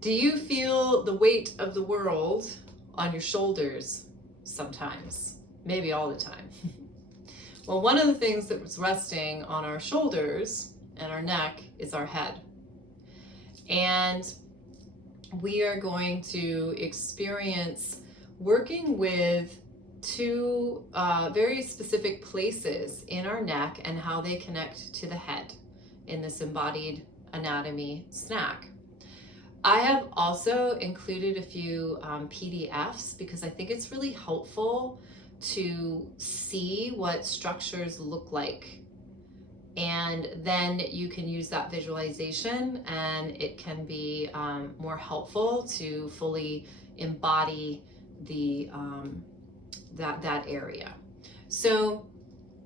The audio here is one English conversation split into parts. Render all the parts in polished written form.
Do you feel the weight of the world on your shoulders sometimes? Maybe all the time. Well, one of the things that's resting on our shoulders and our neck is our head. And we are going to experience working with two very specific places in our neck and how they connect to the head in this embodied anatomy snack. I have also included a few PDFs because I think it's really helpful to see what structures look like. And then you can use that visualization and it can be more helpful to fully embody the that area. So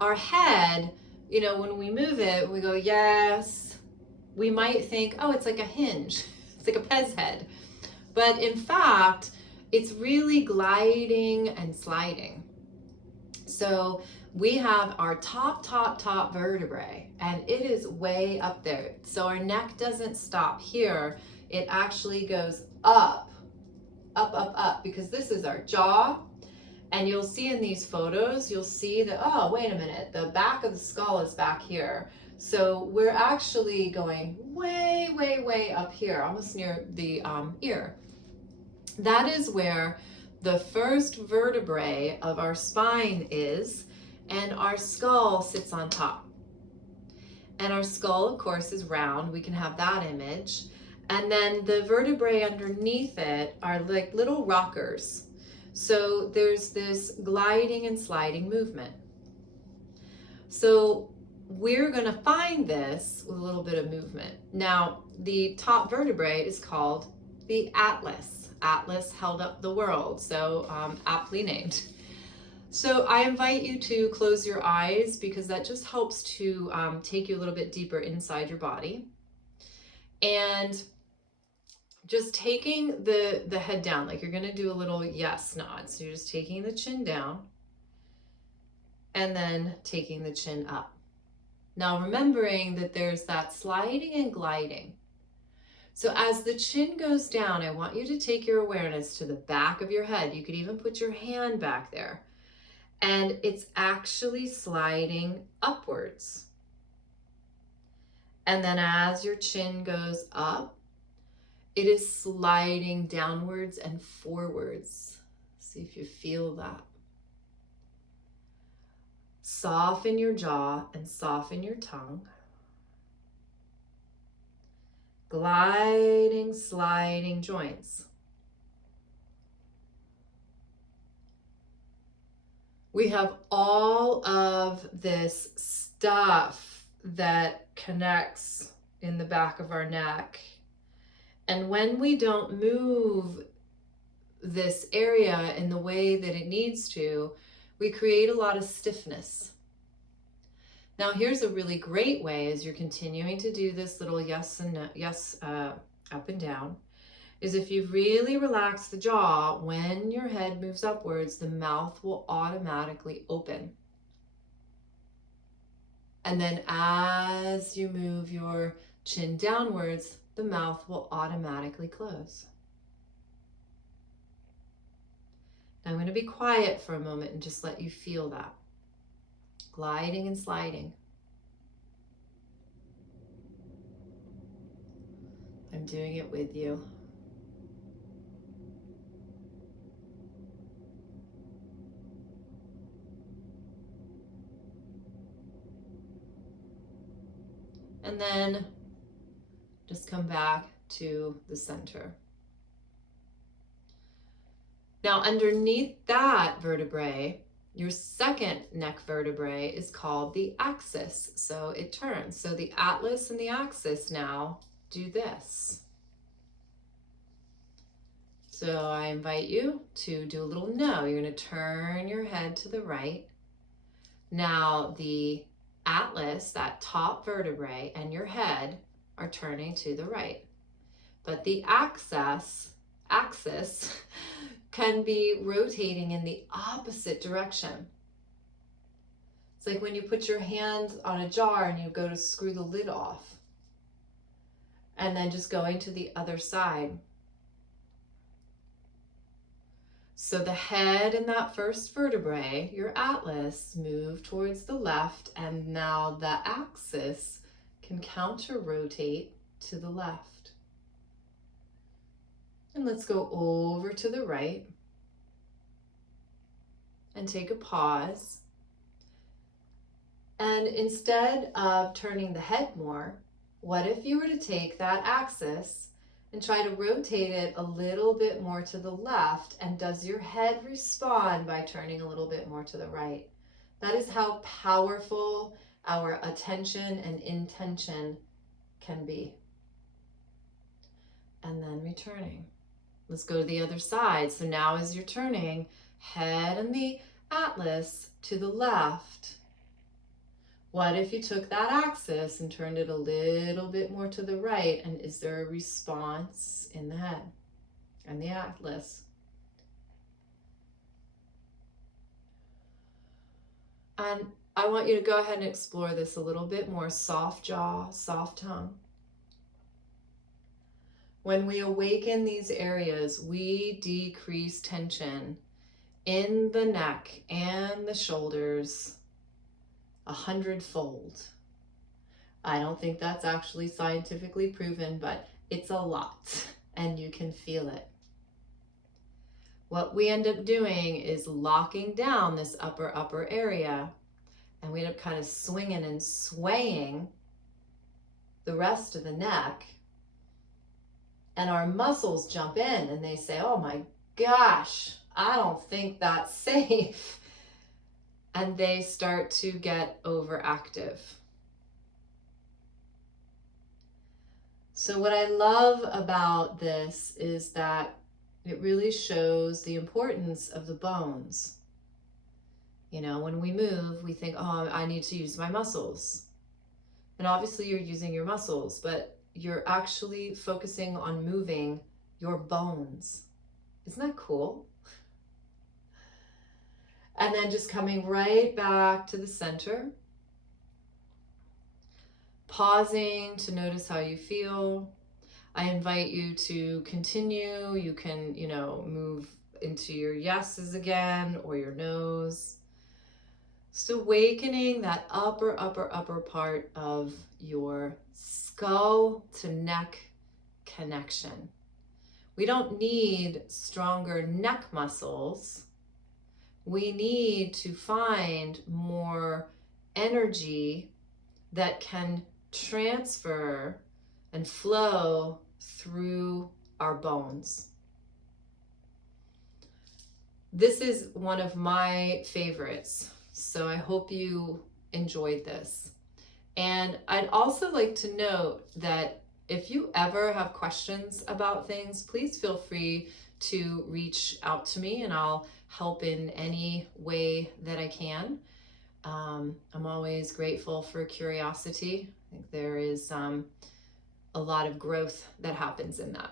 our head, you know, when we move it, we go, yes. We might think, oh, it's like a hinge. It's like a Pez head. But in fact, it's really gliding and sliding. So we have our top vertebrae, and it is way up there. So our neck doesn't stop here. It actually goes up, because this is our jaw. And you'll see in these photos, you'll see that, oh, wait a minute, the back of the skull is back here. So we're actually going way up here, almost near the ear. That is where the first vertebrae of our spine is, and our skull sits on top. And our skull, of course, is round. We can have that image. And then the vertebrae underneath it are like little rockers. So there's this gliding and sliding movement. So we're going to find this with a little bit of movement. Now, the top vertebrae is called the atlas. Atlas held up the world, so aptly named. So I invite you to close your eyes because that just helps to take you a little bit deeper inside your body. And just taking the head down, like you're going to do a little yes nod. So you're just taking the chin down and then taking the chin up. Now remembering that there's that sliding and gliding. So as the chin goes down, I want you to take your awareness to the back of your head. You could even put your hand back there. And it's actually sliding upwards. And then as your chin goes up, it is sliding downwards and forwards. See if you feel that. Soften your jaw and soften your tongue. Gliding, sliding joints. We have all of this stuff that connects in the back of our neck. And when we don't move this area in the way that it needs to, we create a lot of stiffness. Now, here's a really great way as you're continuing to do this little yes and no, yes up and down, is if you really relax the jaw, when your head moves upwards, the mouth will automatically open. And then as you move your chin downwards, the mouth will automatically close. Now I'm going to be quiet for a moment and just let you feel that. Gliding and sliding. I'm doing it with you. And then just come back to the center. Now, underneath that vertebrae, your second neck vertebrae is called the axis. So it turns. So the atlas and the axis now do this. So I invite you to do a little no. You're going to turn your head to the right. Now the atlas, that top vertebrae, and your head are turning to the right. But the axis can be rotating in the opposite direction. It's like when you put your hand on a jar and you go to screw the lid off, and then just going to the other side. So the head and that first vertebrae, your atlas, move towards the left, and now the axis can counter rotate to the left. And let's go over to the right and take a pause. And instead of turning the head more, what if you were to take that axis and try to rotate it a little bit more to the left? And does your head respond by turning a little bit more to the right? That is how powerful our attention and intention can be. And then returning. Let's go to the other side. So now as you're turning, head and the atlas to the left. What if you took that axis and turned it a little bit more to the right? And is there a response in the head and the atlas? And I want you to go ahead and explore this a little bit more. Soft jaw, soft tongue. When we awaken these areas, we decrease tension in the neck and the shoulders 100-fold. I don't think that's actually scientifically proven, but it's a lot and you can feel it. What we end up doing is locking down this upper area, and we end up kind of swinging and swaying the rest of the neck, and our muscles jump in and they say, oh my gosh, I don't think that's safe. And they start to get overactive. So what I love about this is that it really shows the importance of the bones. You know, when we move, we think, oh, I need to use my muscles. And obviously you're using your muscles, but you're actually focusing on moving your bones. Isn't that cool? And then just coming right back to the center. Pausing to notice how you feel. I invite you to continue. You can, move into your yeses again or your nos. Just awakening that upper part of your skull to neck connection. We don't need stronger neck muscles. We need to find more energy that can transfer and flow through our bones. This is one of my favorites, so I hope you enjoyed this. And I'd also like to note that if you ever have questions about things, please feel free to reach out to me and I'll help in any way that I can. I'm always grateful for curiosity. I think there is a lot of growth that happens in that.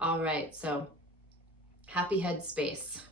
All right, so happy head space.